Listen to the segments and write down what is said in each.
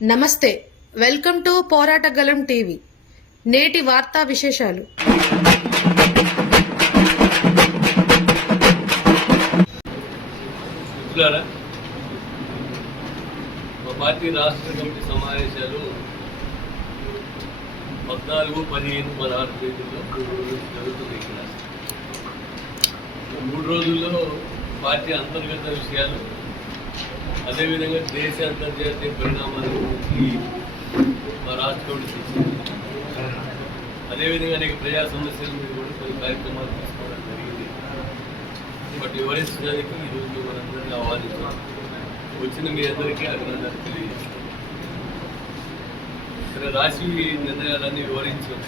నమస్తే, welcome to పోరాటగలం TV. నేటి వార్తా విశేషాలు. మా పార్టీ రాష్ట్ర కమిటీ సమావేశాలు 14, 15, 16 తేదీల్లో 3 రోజులు జరుగుతుంది. ఇక్కడ 3 రోజుల్లో పార్టీ అంతర్గత విషయాలు, అదేవిధంగా దేశ అంతర్జాతీయ పరిణామాల గురించి మా రాష్ట్ర కమిటీ చర్చించింది. అదేవిధంగా అనేక ప్రజా సమస్యల మీద కూడా కొన్ని కార్యక్రమాలు తీసుకోవడం జరిగింది. బట్ వివరించడానికి ఈరోజు మనందరినీ ఆహ్వానించాం. వచ్చిన మీ అందరికీ అభినందనలు తెలియజేస్తాం. ఇక్కడ రాశి నిర్ణయాలన్నీ వివరించాం.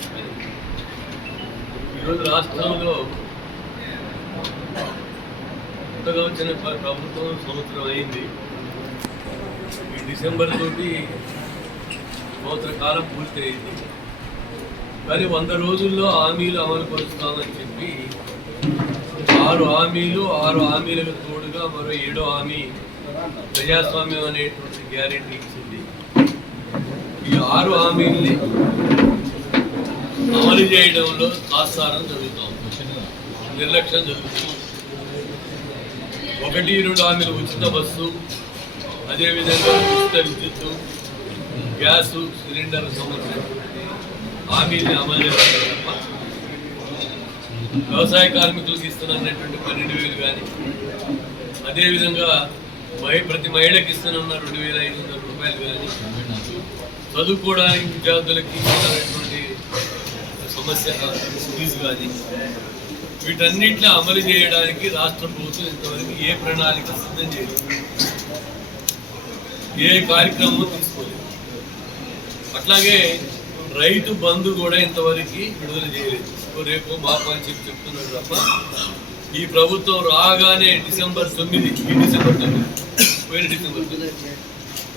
ఈరోజు రాష్ట్రంలో కొత్తగా వచ్చిన ప్రభుత్వం సంవత్సరం అయింది. ఈ డిసెంబర్ తోటి సంవత్సర కాలం పూర్తి అయింది. కానీ 100 రోజుల్లో హామీలు అమలు పరుస్తామని చెప్పి 6 హామీలకు తోడుగా మరో 7వ హామీ ప్రజాస్వామ్యం అనేటువంటి గ్యారెంటీ ఇచ్చింది. ఈ 6 హామీల్ని అమలు చేయడంలో తాత్సారం జరుగుతాం, నిర్లక్ష్యం జరుగుతుంది. 1, 2 హామీలు ఉచిత బస్సు, అదేవిధంగా ఉచిత విద్యుత్తు, గ్యాసు సిలిండర్ సంబంధించినటువంటి హామీని అమలు చేస్తారు తప్ప వ్యవసాయ కార్మికులకు ఇస్తున్నటువంటి 12,000 కానీ, అదేవిధంగా ప్రతి మహిళకి ఇస్తున్న 2,500 రూపాయలు కానీ, చదువుకోవడానికి విద్యార్థులకి ఇస్తున్నటువంటి సమస్య ఫీజు కానీ, వీటన్నిటిని అమలు చేయడానికి రాష్ట్ర ప్రభుత్వం ఇంతవరకు ఏ ప్రణాళిక సిద్ధం చేయలేదు, ఏ కార్యక్రమం తీసుకోలేదు. అట్లాగే రైతు బంధు కూడా ఇంతవరకు విడుదల చేయలేదు. రేపు మాకు అని చెప్తున్నారు తప్ప ఈ ప్రభుత్వం రాగానే డిసెంబర్ 9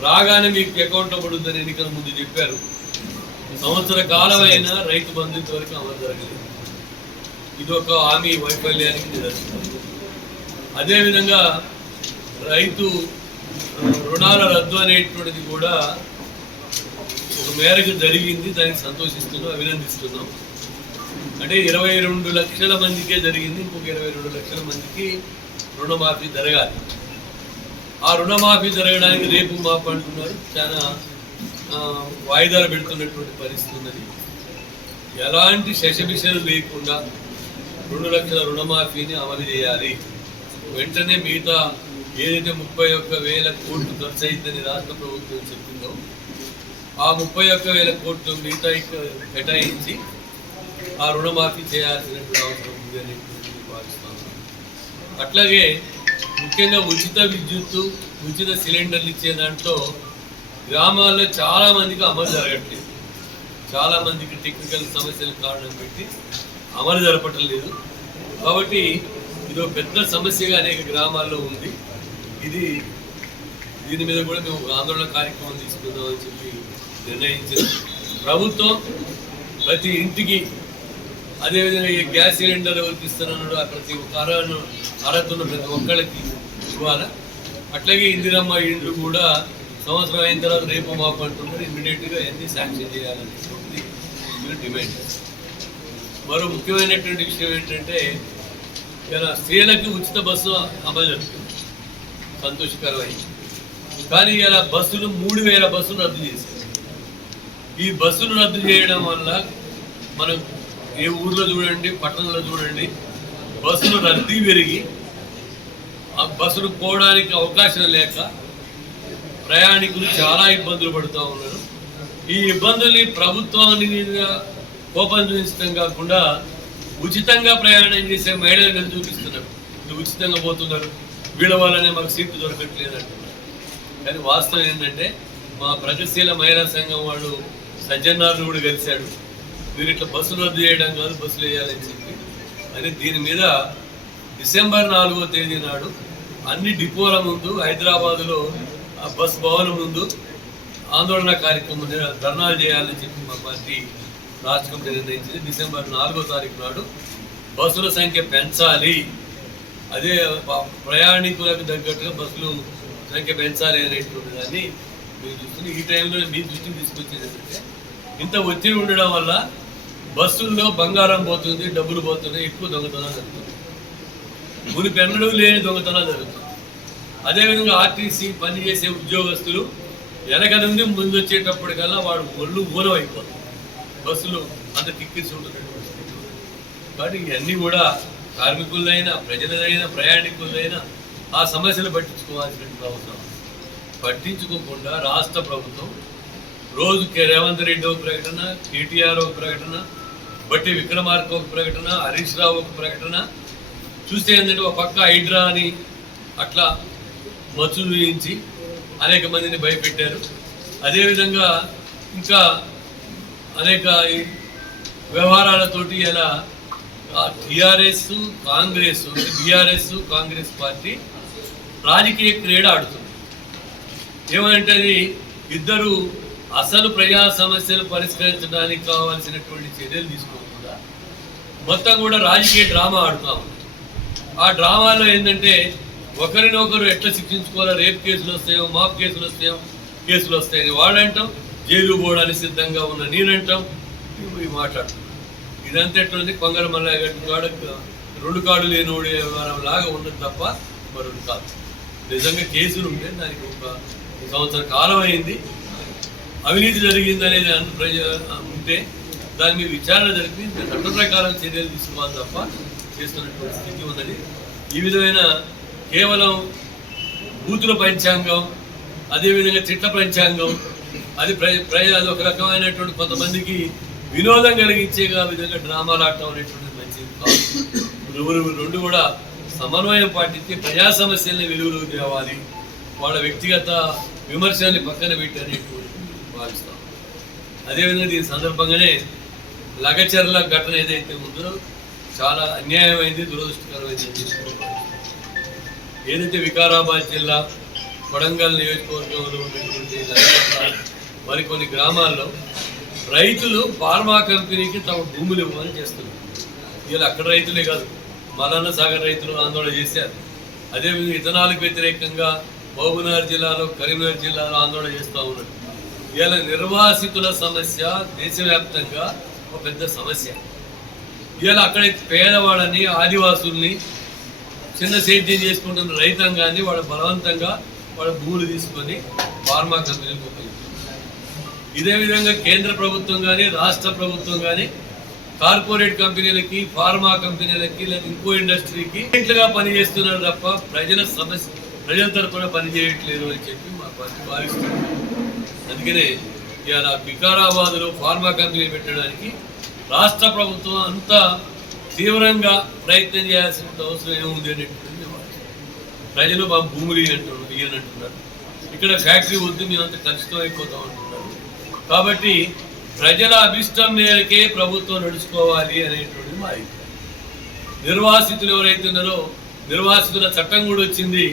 రాగానే మీకు అకౌంట్లో పడుతుందని ఎన్నికల ముందు చెప్పారు. సంవత్సర కాలమైనా రైతు బంధు ఇంతవరకు అమలు జరగలేదు. ఇది ఒక హామీ వైఫల్యానికి నిదర్శనం. అదేవిధంగా రైతు రుణాల రద్దు అనేటువంటిది కూడా ఒక మేరకు జరిగింది. దానికి సంతోషిస్తున్నాం, అభినందిస్తున్నాం. అంటే 22 లక్షల మందికే జరిగింది. ఇంకొక 22 లక్షల మందికి రుణమాఫీ జరగాలి. ఆ రుణమాఫీ జరగడానికి రేపు మాపు అంటున్నారు. చాలా వాయిదాలు పెడుతున్నటువంటి పరిస్థితి ఉన్నది. ఎలాంటి శశబిషలు లేకుండా 2 లక్షల రుణమాఫీని అమలు చేయాలి. వెంటనే మిగతా ఏదైతే 31,000 కోట్లు ఖర్చు అయిందని రాష్ట్ర ప్రభుత్వం చెప్పిందో ఆ 31,000 కోట్లు మిగతా కేటాయించి ఆ రుణమాఫీ చేయాల్సినటువంటి అవసరం ఉంది అని భావిస్తాను. అట్లాగే ముఖ్యంగా ఉచిత విద్యుత్తు, ఉచిత సిలిండర్లు ఇచ్చే దాంట్లో గ్రామాల్లో చాలామందికి అమలు జరగట్లేదు. చాలామందికి టెక్నికల్ సమస్యల కారణం పెట్టి అమలు జరపటం లేదు. కాబట్టి ఇది ఒక పెద్ద సమస్యగా అనేక గ్రామాల్లో ఉంది. దీని మీద కూడా మేము ఆందోళన కార్యక్రమం తీసుకుందామని చెప్పి నిర్ణయించిన ప్రభుత్వం ప్రతి ఇంటికి, అదేవిధంగా ఈ గ్యాస్ సిలిండర్ ఎవరికి ఇస్తున్నాడు ప్రతి ఒక్క అర్హత ఉన్న ప్రతి ఒక్కళ్ళకి ఇవ్వాలి. అట్లాగే ఇందిరమ్మ ఇండ్లు కూడా సంవత్సరం అయిన తర్వాత రేపు మాపు అంటున్నారు. ఇమ్మీడియట్గా అన్ని శాంక్షన్ చేయాలనేటువంటి డిమాండ్ చేస్తారు. మరో ముఖ్యమైనటువంటి విషయం ఏంటంటే ఇలా స్త్రీలకి ఉచిత బస్సు అమలు జరుగుతుంది, సంతోషకరమైంది. కానీ ఇలా బస్సులు 3,000 బస్సులు రద్దు చేశారు. ఈ బస్సులు రద్దు చేయడం వల్ల మనం ఏ ఊర్లో చూడండి, పట్టణంలో చూడండి, బస్సులు రద్దీ పెరిగి ఆ బస్సులు పోవడానికి అవకాశం లేక ప్రయాణికులు చాలా ఇబ్బందులు పడుతూ ఉన్నారు. ఈ ఇబ్బందుల్ని ప్రభుత్వాన్ని కోపం చూపించడం కాకుండా ఉచితంగా ప్రయాణం చేసే మహిళలు మీద చూపిస్తున్నారు. ఇది ఉచితంగా పోతున్నారు, వీళ్ళ వల్లనే మాకు సీట్లు దొరకట్లేదు అంటున్నారు. కానీ వాస్తవం ఏంటంటే మా ప్రగతిశీల మహిళా సంఘం వాడు సజ్జనార్లు కూడా కలిశాడు. మీరు ఇట్లా బస్సులు రద్దు చేయడం కాదు, బస్సులు వేయాలని చెప్పి. అని దీని మీద డిసెంబర్ 4వ తేదీ నాడు అన్ని డిపోల ముందు హైదరాబాదులో ఆ బస్ భవనం ముందు ఆందోళన కార్యక్రమం ధర్నాలు చేయాలని చెప్పి మా పార్టీ రాష్ట్ర కమిటీ నిర్ణయించింది. డిసెంబర్ 4వ తారీఖు నాడు బస్సుల సంఖ్య పెంచాలి, అదే ప్రయాణికులకు తగ్గట్టుగా బస్సులు సంఖ్య పెంచాలి అనేటువంటి దాన్ని మీరు చూస్తున్న ఈ టైంలో మీ దృష్టికి తీసుకొచ్చేది ఏంటంటే ఇంత ఒత్తిడి ఉండడం వల్ల బస్సుల్లో బంగారం పోతుంది, డబ్బులు పోతున్నాయి, ఎక్కువ దొంగతనాలు జరుగుతుంది. మునిపెన్నడూ లేని దొంగతనాలు జరుగుతుంది. అదేవిధంగా ఆర్టీసీ పనిచేసే ఉద్యోగస్తులు వెనక నుండి ముందు వచ్చేటప్పటికల్లా వాడు ఒళ్ళు ఊరం అయిపోతుంది. బస్సులు అంత కిక్కిసి ఉంటున్నటువంటి స్థితి. కాబట్టి ఇవన్నీ కూడా కార్మికులైనా, ప్రజలైనా, ప్రయాణికులైనా ఆ సమస్యలు పట్టించుకోవాల్సినటువంటి అవసరం. పట్టించుకోకుండా రాష్ట్ర ప్రభుత్వం రోజుకి రేవంత్ రెడ్డి ఒక ప్రకటన, కేటీఆర్ ఒక ప్రకటన, బట్టి విక్రమార్క ఒక ప్రకటన, హరీష్ రావు ఒక ప్రకటన. చూస్తే ఏంటంటే ఒక పక్క హైడ్రా అని అట్లా మచ్చులు వేయించి అనేక మందిని భయపెట్టారు. అదేవిధంగా ఇంకా అనేక వ్యవహారాలతోటి ఇలా TRS Congress, BRS Congress party రాజకీయ క్రీడ ఆడుతుంది. ఏమంటే అది ఇద్దరు అసలు ప్రజా సమస్యలు పరిష్కరించడానికి కావాల్సినటువంటి చర్యలు తీసుకోకుండా మొత్తం కూడా రాజకీయ డ్రామా ఆడుతూ ఉంది. ఆ డ్రామాలో ఏంటంటే ఒకరినొకరు ఎట్లా శిక్షించుకోవాలో, రేప్ కేసులు వస్తాయో, మాఫ్ కేసులు వస్తాయో, కేసులు వస్తాయని వాడంటాం, జైలు పోవడానికి సిద్ధంగా ఉన్న నేనంటాం, ఇవి మాట్లాడుతున్నాం. ఇదంతా ఎట్లుంది కొంగర మళ్ళీ రెండు కాడు లేనివాడు వ్యవహారం లాగా ఉన్నది తప్ప మరొకటి కాదు. నిజంగా కేసులు ఉంటే దానికి ఒక సంవత్సర కాలం అయింది, అవినీతి జరిగింది అనేది ఉంటే దాని మీద విచారణ జరిపి చట్ట ప్రకారం చర్యలు తీసుకోవాలి తప్ప చేస్తున్నటువంటి స్థితి ఉన్నది. ఈ విధమైన కేవలం బూతుల పంచాంగం, అదేవిధంగా చిట్ల పంచాంగం, అది అది ఒక రకమైనటువంటి కొంతమందికి వినోదం కలిగించే విధంగా డ్రామాలు ఆడటం అనేటువంటిది మంచిది కాదు. రెండు కూడా సమన్వయం పాటించి ప్రజా సమస్యల్ని వెలుగులోకి తేవాలి, వాళ్ళ వ్యక్తిగత విమర్శల్ని పక్కన పెట్టి అనేటువంటి భావిస్తాం. అదేవిధంగా దీని సందర్భంగానే లగచర్ల ఘటన ఏదైతే ఉందో చాలా అన్యాయమైంది, దురదృష్టకరమైంది. ఏదైతే వికారాబాద్ జిల్లా కొడంగల్ నియోజకవర్గంలో ఉన్నటువంటి మరికొన్ని గ్రామాల్లో రైతులు ఫార్మా కంపెనీకి తమ భూములు ఇవ్వమని చేస్తున్నారు. ఇలా అక్కడ రైతులే కాదు, మలన్న సాగర్ రైతులు ఆందోళన చేశారు. అదేవిధంగా ఇథనాలకు వ్యతిరేకంగా మహబూబ్నగర్ జిల్లాలో, కరీంనగర్ జిల్లాలో ఆందోళన చేస్తూ ఉన్నారు. ఇలా నిర్వాసితుల సమస్య దేశవ్యాప్తంగా ఒక పెద్ద సమస్య. ఇలా అక్కడ పేదవాళ్ళని, ఆదివాసుల్ని, చిన్న సేద్యం చేసుకుంటున్న రైతాంగాన్ని వాళ్ళ బలవంతంగా వాళ్ళ భూములు తీసుకొని ఫార్మా కంపెనీలకు ఉపయోగిస్తున్నారు. ఇదే విధంగా కేంద్ర ప్రభుత్వం కానీ, రాష్ట్ర ప్రభుత్వం కానీ కార్పొరేట్ కంపెనీలకి, ఫార్మా కంపెనీలకి, లేదా ఇంకో ఇండస్ట్రీకి ఇంట్లుగా పనిచేస్తున్నారు తప్ప ప్రజల తరఫున పనిచేయట్లేదు అని చెప్పి మా పార్టీ భావిస్తుంది. అందుకనే ఇవాళ వికారాబాద్లో ఫార్మా కంపెనీ పెట్టడానికి రాష్ట్ర ప్రభుత్వం అంత తీవ్రంగా ప్రయత్నం చేయాల్సిన అవసరం ఏముంది అనేటువంటిది. ప్రజలు మా భూములు ఇయ్యనంటున్నారు, ఇక్కడ ఫ్యాక్టరీ వద్దు, మేమంతా ఖర్చుతో అయిపోతాం అంటున్నారు. కాబట్టి ప్రజల అభిష్టం మేరకే ప్రభుత్వం నడుచుకోవాలి అనేటువంటిది మా అభిప్రాయం. నిర్వాసితులు ఎవరైతే ఉన్నారో నిర్వాసితుల చట్టం కూడా వచ్చింది.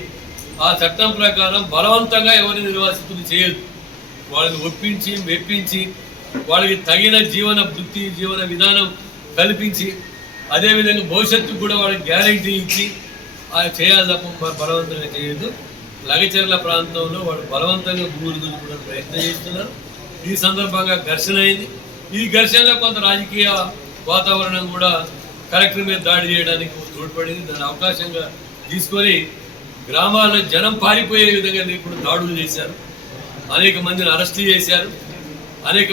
ఆ చట్టం ప్రకారం బలవంతంగా ఎవరి నిర్వాసితులు చేయదు. వాళ్ళని ఒప్పించి, మెప్పించి, వాళ్ళకి తగిన జీవన వృత్తి, జీవన విధానం కల్పించి, అదేవిధంగా భవిష్యత్తుకు కూడా వాళ్ళకి గ్యారెంటీ ఇచ్చి చేయాలి తప్ప బలవంతంగా చేయొద్దు. లగచర్ల ప్రాంతంలో వాళ్ళు బలవంతంగా భూములు గుంజుకోవడానికి ప్రయత్నం చేస్తున్నారు. ఈ సందర్భంగా ఘర్షణ అయింది. ఈ ఘర్షణలో కొంత రాజకీయ వాతావరణం కూడా కలెక్టర్ మీద దాడి చేయడానికి తోడ్పడింది. దాని అవకాశంగా తీసుకొని గ్రామాల్లో జనం పారిపోయే విధంగా ఇప్పుడు దాడులు చేశారు, అనేక మందిని అరెస్టు చేశారు, అనేక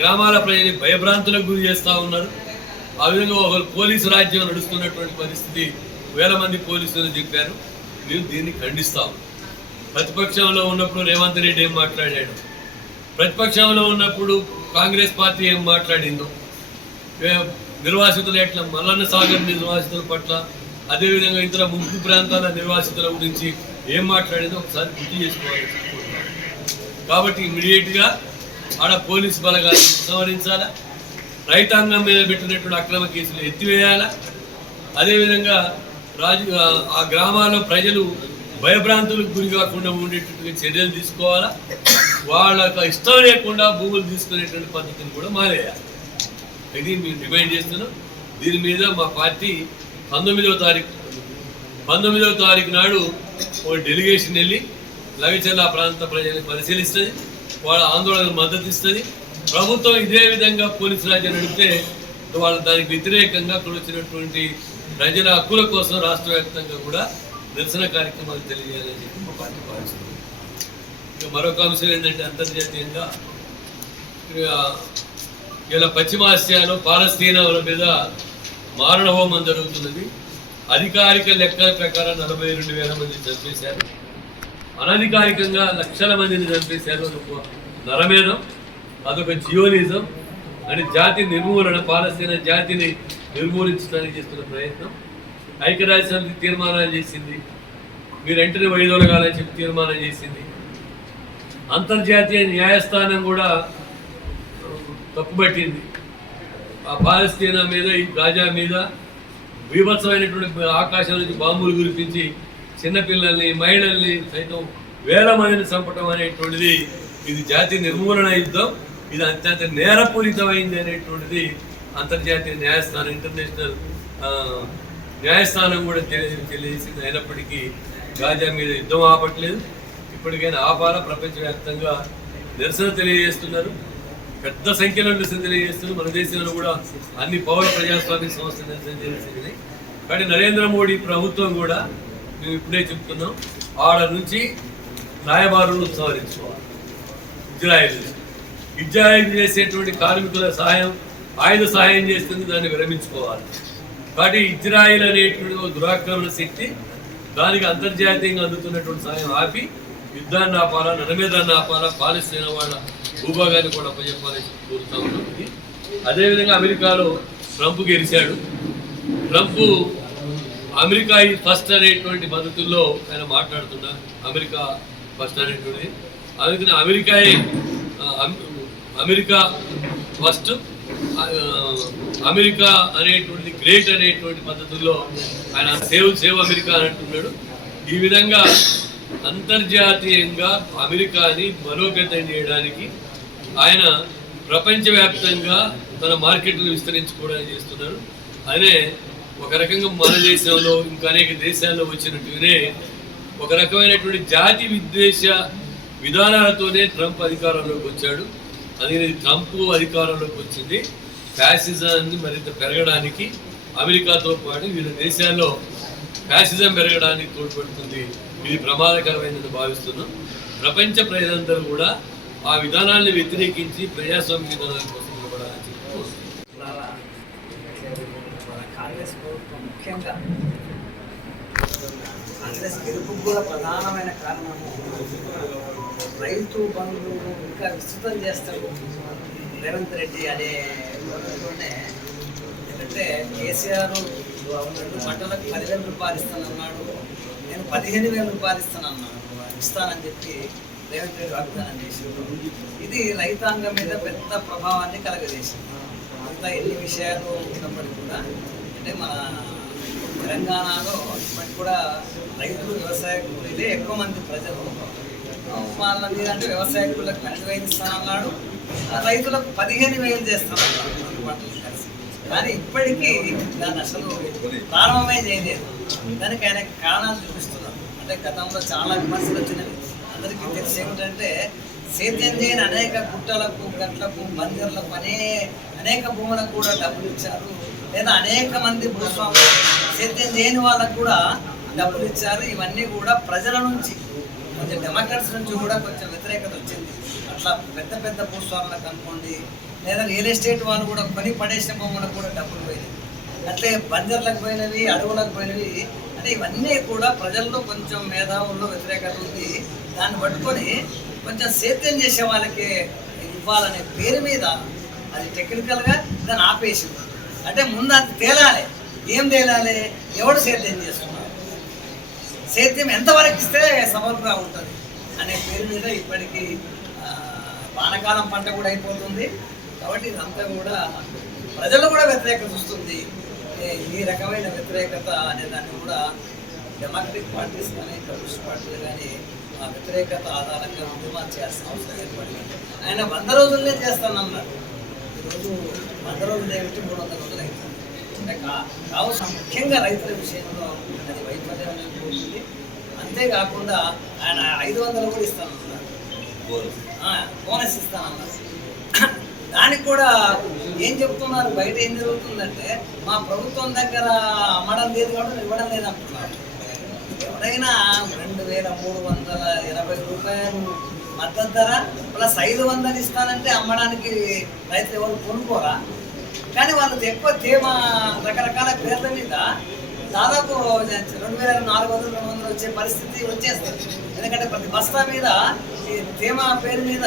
గ్రామాల ప్రజల్ని భయభ్రాంతులకు గురి చేస్తూ ఉన్నారు. ఆ విధంగా ఒక పోలీసు రాజ్యం నడుస్తున్నటువంటి పరిస్థితి, వేల మంది పోలీసులు దింపారు. మేము దీన్ని ఖండిస్తాము. ప్రతిపక్షంలో ఉన్నప్పుడు రేవంత్ రెడ్డి ఏం మాట్లాడాడు, ప్రతిపక్షంలో ఉన్నప్పుడు కాంగ్రెస్ పార్టీ ఏం మాట్లాడిందో, నిర్వాసితులు ఎట్లా మల్లన్న సాగర్ నిర్వాసితుల పట్ల, అదేవిధంగా ఇతర ముంపు ప్రాంతాల నిర్వాసితుల గురించి ఏం మాట్లాడిందో ఒకసారి గుర్తు చేసుకోవాలి. కాబట్టి ఇమ్మీడియట్గా ఆడ పోలీసు బలగాలు సంవరించాలా, రైతాంగం మీద పెట్టినటువంటి అక్రమ కేసులు ఎత్తివేయాలా, అదేవిధంగా ఆ గ్రామాల్లో ప్రజలు భయభ్రాంతులకు గురి కాకుండా ఉండేటట్టుగా చర్యలు తీసుకోవాలా, వాళ్ళకు ఇష్టం లేకుండా భూములు తీసుకునేటువంటి పద్ధతిని కూడా మానేయాలి. ఇది మేము డిమాండ్ చేస్తున్నాం. దీని మీద మా పార్టీ 19వ తారీఖు నాడు ఒక డెలిగేషన్ వెళ్ళి లగచర్ల ప్రాంత ప్రజల్ని పరిశీలిస్తుంది, వాళ్ళ ఆందోళనకు మద్దతు ఇస్తుంది. ప్రభుత్వం ఇదే విధంగా పోలీసు రాజ్యం నడిపితే వాళ్ళు దానికి వ్యతిరేకంగా అక్కడ వచ్చినటువంటి ప్రజల హక్కుల కోసం రాష్ట్ర వ్యాప్తంగా కూడా నిరసన కార్యక్రమాలు తెలియజేయాలని చెప్పి మా పార్టీ భావిస్తుంది. ఇంకా మరొక అంశం ఏంటంటే అంతర్జాతీయంగా ఇలా పశ్చిమాసియాలో పాలస్తీనాల మీద మారణ హోమం జరుగుతున్నది. అధికారిక లెక్కల ప్రకారం 42,000 మంది చంపేశారు, అనధికారికంగా లక్షల మందిని చంపేశారు. అదొక నరమేధం, అదొక జియోనిజం అంటే జాతి నిర్మూలన, పాలస్తీనా జాతిని నిర్మూలించడానికి చేస్తున్న ప్రయత్నం. ఐక్యరాజ్యసమితి తీర్మానాలు చేసింది, మీరు వెంటనే వైదొలగాలని చెప్పి తీర్మానం చేసింది. అంతర్జాతీయ న్యాయస్థానం కూడా తప్పుపట్టింది. ఆ పాలస్తీనా మీద, ఈ గాజా మీద బీభత్సమైనటువంటి ఆకాశం నుంచి బాంబులు కురిపించి చిన్నపిల్లల్ని, మహిళల్ని సైతం వేల మందిని చంపడం అనేటువంటిది ఇది జాతి నిర్మూలన యుద్ధం, ఇది అత్యంత నేరపూరితమైంది అనేటువంటిది అంతర్జాతీయ న్యాయస్థానం, ఇంటర్నేషనల్ న్యాయస్థానం కూడా తెలియజేసింది. అయినప్పటికీ గాజా మీద యుద్ధం ఆపట్లేదు. ఇప్పటికైనా ఆపాల. ప్రపంచవ్యాప్తంగా నిరసన తెలియజేస్తున్నారు, పెద్ద సంఖ్యలో నిరసన తెలియజేస్తున్నారు. మన దేశంలో కూడా అన్ని పౌర ప్రజాస్వామ్య సంస్థలు నిరసన తెలియజేస్తున్నాయి. కానీ నరేంద్ర మోడీ ప్రభుత్వం కూడా మేము ఇప్పుడే చెప్తున్నాం, ఆడ నుంచి రాయబారులను సవరించుకోవాలి. ఇజ్రాయిల్ చేసేటువంటి కార్మికుల సహాయం, ఆయుధ సహాయం చేస్తుంది, దాన్ని విరమించుకోవాలి. కాబట్టి ఇజ్రాయిల్ అనేటువంటి దురాక్రమణ శక్తి, దానికి అంతర్జాతీయంగా అందుతున్నటువంటి సహాయం ఆపి యుద్ధాన్ని ఆపాలా, నరమేధాన్ని ఆపాలా, పాలస్తీనా వాళ్ళ భూభాగాన్ని కూడా అప్పచెప్పాలని కోరుతా ఉన్నాం. అదేవిధంగా అమెరికాలో ట్రంప్ గెలిచాడు. ట్రంప్ అమెరికా ఈ ఫస్ట్ అనేటువంటి పద్ధతుల్లో ఆయన మాట్లాడుతున్నారు. అమెరికా ఫస్ట్ అనేటువంటిది, అందుకని అమెరికా ఫస్ట్, అమెరికా అనేటువంటిది గ్రేట్ అనేటువంటి పద్ధతుల్లో ఆయన సేవ్ అమెరికా అని అంటున్నాడు. ఈ విధంగా అంతర్జాతీయంగా అమెరికాని బలోపేతం చేయడానికి ఆయన ప్రపంచవ్యాప్తంగా తన మార్కెట్ను విస్తరించుకోవడానికి చేస్తున్నారు. అదే ఒక రకంగా మన దేశంలో ఇంకా అనేక దేశాల్లో వచ్చినట్టుగానే ఒక రకమైనటువంటి జాతి విద్వేష విధానాలతోనే ట్రంప్ అధికారంలోకి వచ్చాడు. అందుకని ట్రంప్ అధికారంలోకి వచ్చింది ఫ్యాసిజాన్ని మరింత పెరగడానికి, అమెరికాతో పాటు వివిధ దేశాల్లో ఫ్యాసిజం పెరగడానికి తోడ్పడుతుంది. ఇది ప్రమాదకరమైనదని భావిస్తున్నాం. ప్రపంచ ప్రజలందరూ కూడా ఆ విధానాలను వ్యతిరేకించి ప్రజాస్వామ్య విధానాల కోసం నిలబడాలని కాంగ్రెస్ ప్రభుత్వం ముఖ్యంగా కాంగ్రెస్ గెలుపుకు కూడా ప్రధానమైన కారణము రైతు బంధువులు ఇంకా విస్తృతం చేస్తారు రేవంత్ రెడ్డి అనే పద్ధతిలోనే. ఎందుకంటే కేసీఆర్ 2 పంటలకు 10,000 రూపాయలు ఇస్తానన్నాడు, నేను 15,000 రూపాయలు ఇస్తానని చెప్పి రేవంత్ రెడ్డి వాగ్దానం చేసింది. ఇది రైతాంగం మీద పెద్ద ప్రభావాన్ని కలగజేసింది. అంతా ఎన్ని విషయాలు ఉన్నప్పటికీ కూడా, అంటే మన తెలంగాణలో ఇప్పటికి కూడా రైతులు, వ్యవసాయ కూలీలే ఎక్కువ మంది ప్రజలు. వాళ్ళ మీద అంటే వ్యవసాయ కూలీలకు 12,000 ఇస్తానన్నాడు, రైతులకు 15,000 చేస్తానన్నాడు అన్ని పంటలు కలిసి. కానీ ఇప్పటికీ దాన్ని అసలు ప్రారంభమే చేయలేదు. దానికి ఆయన కారణాలు చూపిస్తున్నారు. అంటే గతంలో చాలా విమర్శలు వచ్చినవి. అందరికీ తెలిసి ఏమిటంటే సేద్యం చేయని అనేక గుట్టలకు, గట్లకు, బంజర్లకు, అనేక భూములకు కూడా డబ్బులు ఇచ్చారు. లేదా అనేక మంది భూస్వాములు సేద్యం చేయని వాళ్ళకు కూడా డబ్బులు ఇచ్చారు. ఇవన్నీ కూడా ప్రజల నుంచి, కొంచెం డెమోక్రాట్స్ నుంచి కూడా కొంచెం వ్యతిరేకత వచ్చింది. అట్లా పెద్ద పెద్ద భూస్వాములకు అనుకోండి, లేదా రియల్ ఎస్టేట్ వాళ్ళు కూడా కొని పడేసిన భూములకు కూడా డబ్బులు పోయినాయి. అట్లే బంజర్లకు పోయినవి, అడవులకు పోయినవి. అంటే ఇవన్నీ కూడా ప్రజల్లో కొంచెం మేధావుల్లో వ్యతిరేకత ఉంది. దాన్ని పట్టుకొని కొంచెం సేద్యం చేసే వాళ్ళకి ఇవ్వాలనే పేరు మీద అది టెక్నికల్గా దాన్ని ఆపేసింది. అంటే ముందు అది తేలాలి. ఏం తేలాలి? ఎవడు సేద్యం చేస్తున్నారు, సేద్యం ఎంతవరకు ఇస్తే సబబుగా ఉంటుంది అనే పేరు మీద ఇప్పటికీ వానకాలం పంట కూడా అయిపోతుంది. కాబట్టి ఇదంతా కూడా ప్రజలు కూడా వ్యతిరేకత వస్తుంది. ఈ రకమైన వ్యతిరేకత అనే దాన్ని కూడా డెమోక్రటిక్ పార్టీస్ కానీ, కమ్యూనిస్ట్ పార్టీలు కానీ ఆ వ్యతిరేకత ఆధారంగా ఉద్యమాలు చేయాల్సిన అవసరం ఏర్పడింది. ఆయన 100 రోజులనే చేస్తానన్నాడు. ఈరోజు 100 రోజులు ఏమిటి, 300 రోజులు అవుతుంది. అంటే కావచ్చు ముఖ్యంగా రైతుల విషయంలో అది వైఫల్యం పోతుంది. అంతేకాకుండా ఆయన 500 కూడా ఇస్తానన్నారు, బోనస్ ఇస్తానన్నారు. దానికి కూడా ఏం చెప్తున్నారు, బయట ఏం జరుగుతుందంటే మా ప్రభుత్వం దగ్గర అమ్మడం లేదు కాబట్టి ఇవ్వడం లేదు అంటున్నారు. ఎవరైనా 2320 రూపాయలు మద్దతు ధర ప్లస్ 500 ఇస్తానంటే అమ్మడానికి రైతులు ఎవరు కొనుక్కోరా? కానీ వాళ్ళు ఎక్కువ తేమ రకరకాల పేర్ల మీద దాదాపు 2400-200 వచ్చే పరిస్థితి వచ్చేస్తుంది. ఎందుకంటే ప్రతి బస్తా మీద ఈ తేమ పేరు మీద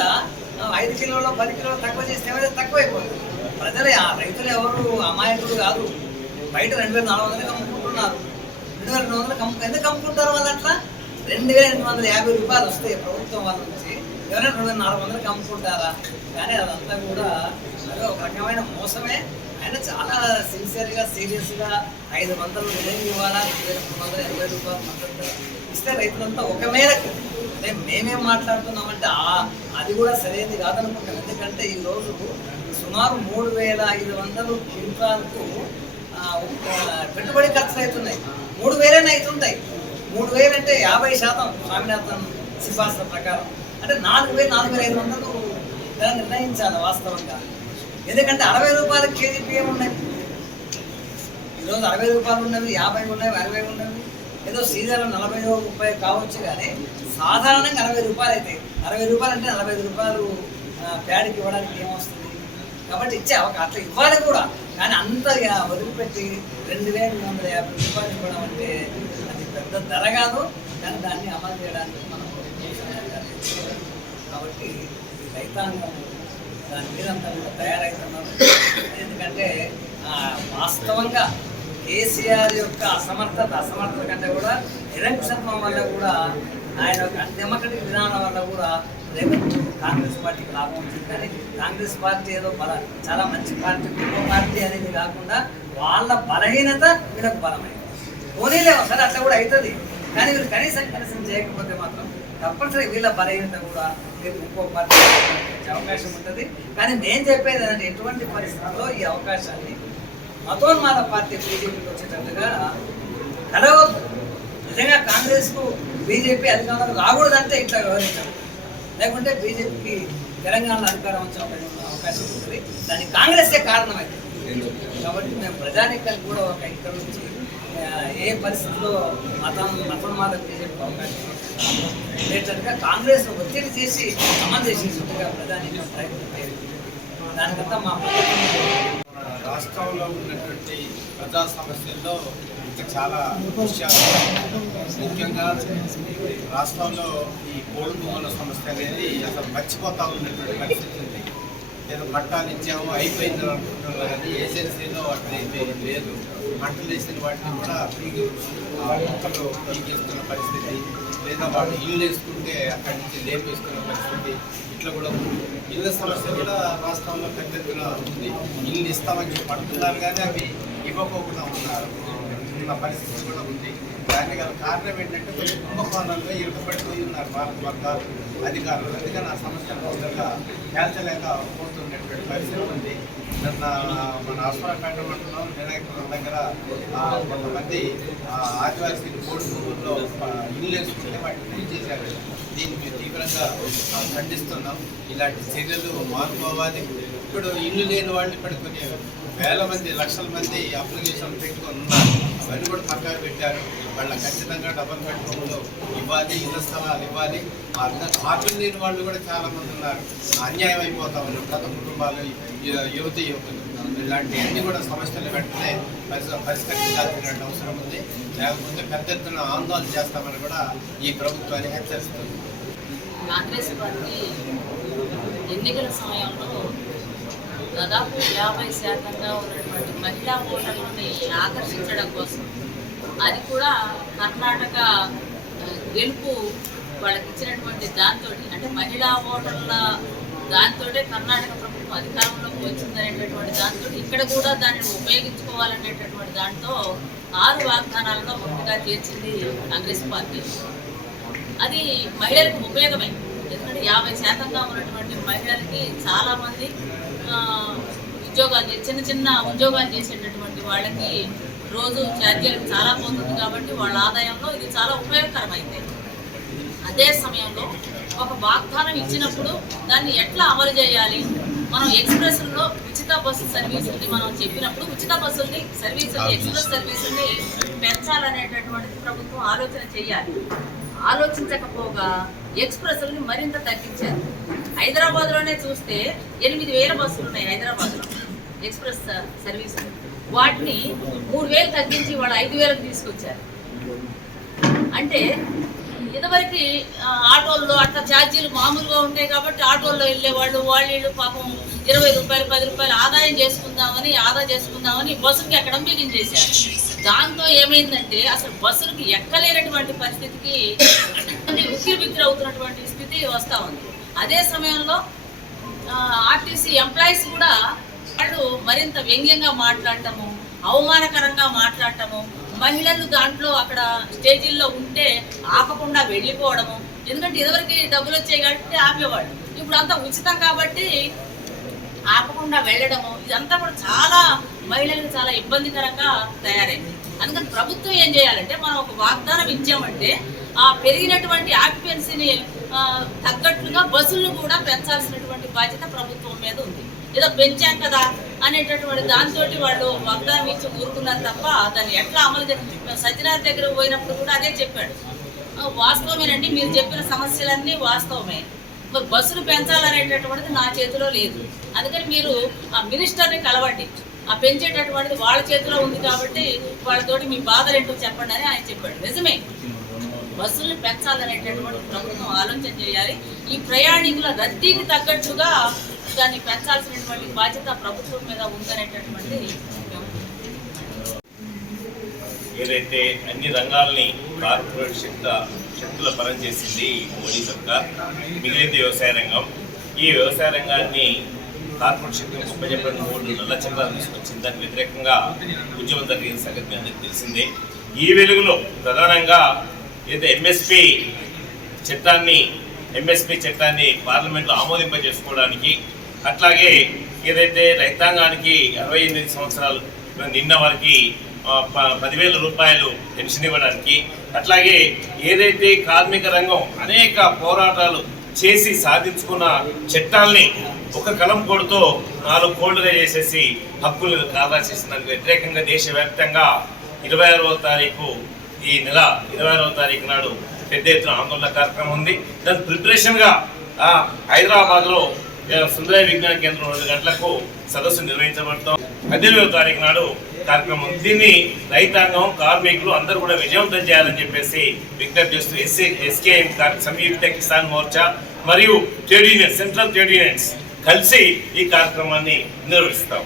5 కిలోలు 10 కిలోలు తక్కువ చేస్తే ఏమైతే తక్కువైపోతుంది. ప్రజలు రైతులు ఎవరు అమాయకులు కాదు. బయట 2400 అమ్ముకుంటున్నారు. 2200 ఎందుకు అమ్ముకుంటారు వాళ్ళు అట్లా? 2850 రూపాయలు వస్తాయి ప్రభుత్వం వాళ్ళ నుంచి. ఎవరైనా 2400 అమ్ముకుంటారా? కానీ అదంతా కూడా అదే ఒక రకమైన మోసమే. ఆయన చాలా సిన్సియర్గా సీరియస్గా 500 విధంగా ఇవ్వాలా, 2380 రూపాయలు మద్దతు ఇస్తే రైతులంతా ఒక మేరకు. అంటే మేమేం మాట్లాడుతున్నామంటే అది కూడా సరైనది కాదనుకుంటాం. ఎందుకంటే ఈరోజు సుమారు 3500 క్వింటాలకు పెట్టుబడి ఖర్చులు అవుతున్నాయి. 3000 అవుతుంటాయి. 3000 అంటే 50% స్వామినాథన్ సిఫార్సుల ప్రకారం. అంటే 4500 నిర్ణయించాలి వాస్తవంగా. ఎందుకంటే 60 రూపాయల కేజీ బియ్యం ఉన్నాయి. ఈరోజు 60 రూపాయలు ఉన్నవి, 50 ఉన్నవి, 60 ఉన్నవి. ఏదో సీజన్ 40-30 కావచ్చు, కానీ సాధారణంగా 60 రూపాయలు అవుతాయి. 60 రూపాయలు అంటే 45 రూపాయలు ప్యాడ్కి ఇవ్వడానికి ఏమొస్తుంది? కాబట్టి ఇచ్చే అట్లా ఇవ్వాలి కూడా. కానీ అంత వదిలిపెట్టి 2250 రూపాయలు ఇవ్వడం అంటే అది పెద్ద ధర కాదు. కానీ దాన్ని అమలు చేయడానికి మనం కాబట్టి ఈ రైతాంగం దాని మీదంతా కూడా తయారవుతున్నారు. ఎందుకంటే వాస్తవంగా కేసీఆర్ యొక్క అసమర్థత కంటే కూడా నిరంకుశత్వం వల్ల కూడా ఆయన యొక్క డెమోక్రటిక్ విధానం వల్ల కూడా రేవంత్ కాంగ్రెస్ పార్టీకి లాభం వచ్చింది. కానీ కాంగ్రెస్ పార్టీ ఏదో చాలా మంచి పార్టీ, గొప్ప పార్టీ అనేది కాకుండా వాళ్ళ బలహీనత వీళ్ళకు బలమైంది. పోనీలేమో సరే అట్లా కూడా అవుతుంది. కానీ వీళ్ళు కనీసం చేయకపోతే మాత్రం తప్పనిసరి వీళ్ళ బలహీనత కూడా రేపు ఇంకో పార్టీ అవకాశం ఉంటుంది. కానీ నేను చెప్పేది ఏంటంటే ఎటువంటి పరిస్థితుల్లో ఈ అవకాశాన్ని మతోన్మాద పార్టీ బీజేపీకి వచ్చేటట్టుగా కలవద్దు. నిజంగా కాంగ్రెస్కు బీజేపీ అధికారంలో రాకూడదంటే ఇట్లా వ్యవహరించాలి. లేకుంటే బీజేపీకి తెలంగాణలో అధికారం వచ్చే అవకాశం ఉంటుంది. దానికి కాంగ్రెసే కారణమైంది. కాబట్టి మేము ప్రజానికానికి కూడా ఒక ఇక్కడ నుంచి ఏ పరిస్థితిలో మతోన్మాద బీజేపీకి అవకాశం ఉండేటట్టుగా కాంగ్రెస్ ఒత్తిడి చేసి అమలు చేసేటట్టుగా ప్రజానికం ప్రయత్నం చేయాలి. దానికంతా మా రాష్ట్రంలో ఉన్నటువంటి ప్రజా సమస్యల్లో ఇంకా చాలా విషయాలు, ముఖ్యంగా రాష్ట్రంలో ఈ పోడు భూముల సమస్య అనేది అసలు మర్చిపోతా ఉన్నటువంటి పరిస్థితి ఉంది. ఏదో పట్టాలు ఇచ్చాము అయిపోయింది అనుకుంటున్నారు, కానీ ఏజెన్సీలో వాటిని లేదు. పంటలు వేసిన వాటిని కూడా మొక్కలు పీకేస్తున్న పరిస్థితి, లేదా వాళ్ళు ఇల్లు వేసుకుంటే అక్కడి నుంచి లేపేస్తున్న పరిస్థితి ఇట్లా కూడా ఉంది. ఇళ్ళ సమస్య కూడా రాష్ట్రంలో పెద్ద ఎత్తున ఉంది. ఇల్లు ఇస్తామని చెప్పి పడుతున్నారు, కానీ అవి ఇవ్వకోకుండా ఉన్న పరిస్థితి కూడా ఉంది. దానికి గల కారణం ఏంటంటే కొన్ని కుంభకోణంలో ఇరుకపడిపోయి ఉన్నారు భారత వర్గాలు అధికారులు. అందుకని ఆ సమస్యను తొందరగా తేల్చలేకపోతున్నటువంటి పరిస్థితి ఉంది. మన అశ్వరపేట మండలం వినాయకుల దగ్గర కొంతమంది ఆదివాసీలు పోడు భూముల్లో ఇల్లు వేసుకుంటే వాటిని చేశారు. దీన్ని మేము తీవ్రంగా ఖండిస్తున్నాం. ఇలాంటి చర్యలు మానుకోవాలి. ఇప్పుడు ఇల్లు లేని వాళ్ళు ఇప్పుడు కొన్ని వేల మంది, లక్షల మంది అప్లికేషన్లు పెట్టుకొని ఉన్నారు. అవన్నీ కూడా పక్కన పెట్టారు. వాళ్ళకి ఖచ్చితంగా డబల్ బెడ్రూమ్లు ఇవ్వాలి, ఇళ్ల స్థలాలు ఇవ్వాలి. ఆ విధంగా హామీలు లేని వాళ్ళు కూడా చాలామంది ఉన్నారు. అన్యాయం అయిపోతా ఉన్నారు. గత కుటుంబాలు, యువకులు, ఇలాంటివన్నీ కూడా సమస్యలు వెంటనే పరిష్కరించాల్సిన అవసరం ఉంది. లేకపోతే పెద్ద ఎత్తున ఆందోళన చేస్తామని కూడా ఈ ప్రభుత్వాన్ని హెచ్చరిస్తుంది. కాంగ్రెస్ పార్టీ ఎన్నికల సమయంలో దాదాపు 50% ఉన్నటువంటి మహిళా ఓటర్లని ఆకర్షించడం కోసం, అది కూడా కర్ణాటక గెలుపు వాళ్ళకి ఇచ్చినటువంటి దాంతో, అంటే మహిళా ఓటర్ల దాంతో కర్ణాటక ప్రభుత్వం అధికారంలోకి వచ్చిందనేటటువంటి దాంతో ఇక్కడ కూడా దానిని ఉపయోగించుకోవాలనేటటువంటి దాంతో 6 వాగ్దానాలను ఒకటిగా చేర్చింది కాంగ్రెస్ పార్టీ. అది మహిళలకు ఉపయోగమే. ఎందుకంటే 50% ఉన్నటువంటి మహిళలకి చాలామంది ఉద్యోగాలు, చిన్న ఉద్యోగాలు చేసేటటువంటి వాళ్ళకి రోజు ఛార్జీలకు చాలా పోతుంది. కాబట్టి వాళ్ళ ఆదాయంలో ఇది చాలా ఉపయోగకరమైంది. అదే సమయంలో ఒక వాగ్దానం ఇచ్చినప్పుడు దాన్ని ఎట్లా అమలు చేయాలి, మనం ఎక్స్ప్రెస్లో ఉచిత బస్సు సర్వీసుల్ని మనం చెప్పినప్పుడు ఉచిత బస్సుల్ని సర్వీసుల్ని ఎక్స్ప్రెస్ సర్వీసుల్ని పెంచాలనేటటువంటిది ప్రభుత్వం ఆలోచన చేయాలి. ఆలోచించకపోగా ఎక్స్ప్రెస్ని మరింత తగ్గించారు. హైదరాబాద్లోనే చూస్తే 8,000 బస్సులు ఉన్నాయి హైదరాబాద్లో ఎక్స్ప్రెస్ సర్వీసులు. వాటిని 3,000 తగ్గించి వాళ్ళు 5,000కి తీసుకొచ్చారు. అంటే ఇదివరకు ఆటోల్లో అట్లా ఛార్జీలు మామూలుగా ఉంటాయి కాబట్టి ఆటోల్లో వెళ్ళేవాళ్ళు వాళ్ళు పాపం 20 రూపాయలు 10 రూపాయలు ఆదా చేసుకుందామని బస్సులకి ఎక్కడం బిగించేశారు. దాంతో ఏమైందంటే అసలు బస్సులకి ఎక్కలేనటువంటి పరిస్థితికి ఉక్కిరిబిక్కిరి అవుతున్నటువంటి స్థితి వస్తూ ఉంది. అదే సమయంలో ఆర్టీసీ ఎంప్లాయీస్ కూడా వాళ్ళు మరింత వ్యంగ్యంగా మాట్లాడటము, అవమానకరంగా మాట్లాడటము, మహిళలు దాంట్లో అక్కడ స్టేజీల్లో ఉంటే ఆపకుండా వెళ్ళిపోవడము. ఎందుకంటే ఇదివరకు డబ్బులు వచ్చాయి కాబట్టి ఆపేవాళ్ళు, ఇప్పుడు అంతా ఉచితం కాబట్టి ఆపకుండా వెళ్ళడము, ఇదంతా కూడా చాలా మహిళలకు చాలా ఇబ్బందికరంగా తయారైంది. అందుకని ప్రభుత్వం ఏం చేయాలంటే, మనం ఒక వాగ్దానం ఇచ్చామంటే ఆ పెరిగినటువంటి ఆక్యుపెన్సీని తగ్గట్లుగా బస్సులను కూడా పెంచాల్సినటువంటి బాధ్యత ప్రభుత్వం మీద ఉంది. ఏదో పెంచాం కదా అనేటటువంటి దాంతో వాళ్ళు వాగ్దానం ఇచ్చి ఊరుకున్నారు తప్ప దాన్ని ఎట్లా అమలు చేయాలి. సత్యనారాయణ దగ్గర పోయినప్పుడు కూడా అదే చెప్పాడు, వాస్తవమేనండి మీరు చెప్పిన సమస్యలన్నీ వాస్తవమే, మరి బస్సులు పెంచాలనేటటువంటిది నా చేతిలో లేదు, అందుకని మీరు ఆ మినిస్టర్ని కలవండి, ఆ పెంచేటటువంటిది వాళ్ళ చేతిలో ఉంది కాబట్టి వాళ్ళతోటి మీ బాధలు ఏంటో చెప్పండి అని ఆయన చెప్పాడు. నిజమే, బస్సులను పెంచాలనేటటువంటి ప్రభుత్వం ఆలోచన చేయాలి. ఈ ప్రయాణికుల రద్దీకి తగ్గట్టుగా దాన్ని పెంచాల్సినటువంటి బాధ్యత ప్రభుత్వం మీద ఉందనేటటువంటి ఏదైతే అన్ని రంగాల్ని కార్పొరేట్ శక్తుల పరం చేసింది మోడీ సర్కార్, మిగిలింది వ్యవసాయ రంగం. ఈ వ్యవసాయ రంగాన్ని కార్పొరేట్ శక్తులు చెప్పడానికి 3 నల్ల చట్టాలు తీసుకొచ్చింది. దానికి వ్యతిరేకంగా ఉద్యమం జరిగిన సంగతి మీ అందరికీ తెలిసిందే. ఈ వెలుగులో ప్రధానంగా ఏదైతే ఎంఎస్పి చట్టాన్ని పార్లమెంట్లో ఆమోదింపజేసుకోవడానికి, అట్లాగే ఏదైతే రైతాంగానికి 68 సంవత్సరాలు నిన్న వారికి 10,000 రూపాయలు పెన్షన్ ఇవ్వడానికి, అట్లాగే ఏదైతే కార్మిక రంగం అనేక పోరాటాలు చేసి సాధించుకున్న చట్టాల్ని ఒక కలం కోడుతో 4 కోళ్లుగా చేసేసి హక్కులను ఖాతా చేసినందుకు వ్యతిరేకంగా దేశవ్యాప్తంగా 26వ తారీఖు ఈ నెల 26వ తారీఖు నాడు పెద్ద ఎత్తున ఆందోళన కార్యక్రమం ఉంది. దాని ప్రిపరేషన్గా హైదరాబాద్లో సుందరయ్య విజ్ఞాన కేంద్రం 2 గంటలకు సదస్సు నిర్వహించబడతాం. 18వ తారీఖు నాడు కార్యక్రమం. దీన్ని రైతాంగం, కార్మికులు అందరూ కూడా విజయవంతం చేయాలని చెప్పేసి విజ్ఞప్తి చేస్తూ ఎస్కేఎం సంయుక్త కిసాన్ మోర్చా మరియు trade unions, central trade unions కలిసి ఈ కార్యక్రమాన్ని నిర్వహిస్తాం.